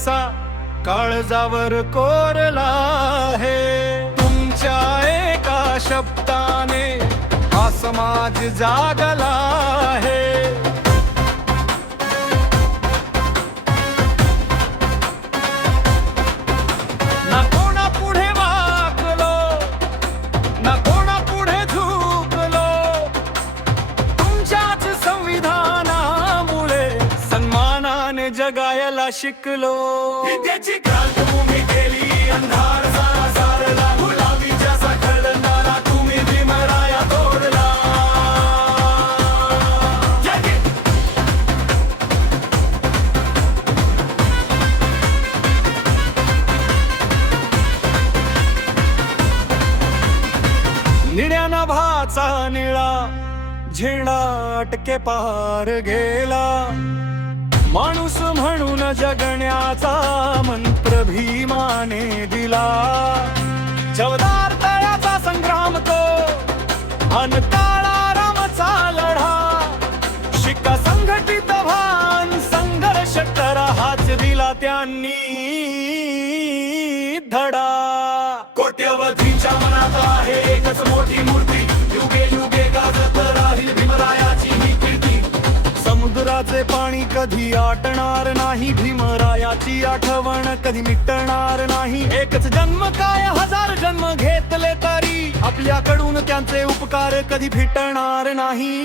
ठसा काळजावर कोरला आहे. तुमच्या एका शब्दाने हा समाज जागला आहे. ना कोणा पुढे वाकलो, ना कोणा पुढे झुकलो, तुमच्याच संविधानामुळे सन्मानाने जगायला शिकलो. विद्येची क्रांतभूमी केली, अंधार सारा सारला, गुलाबीच्या साखळणारा तुम्ही भीमराया तोडला. निळ्या नभाचा निळा झेंडा अटके पार गेला. माणूस म्हणून जगण्याचा मंत्र भीमाने दिला. चवदार तळ्याचा संग्राम तो अन काळा रामचा लढा. शिका संघटित भान संघर्ष करा हाच दिला त्यांनी धडा. कोट्यवधींच्या मनात आहे एकच मोठी मूर्ती, युगे युगे गाजत राहील भीमरायाची ही कीर्ती. समुद्राचे पाणी कधी आटणार नाही, भीमरायाची आठवण कधी मिटणार नाही. एकच जन्म काय हजार जन्म घेतले तरी आपल्याकडून त्यांचे उपकार कधी फिटणार नाही.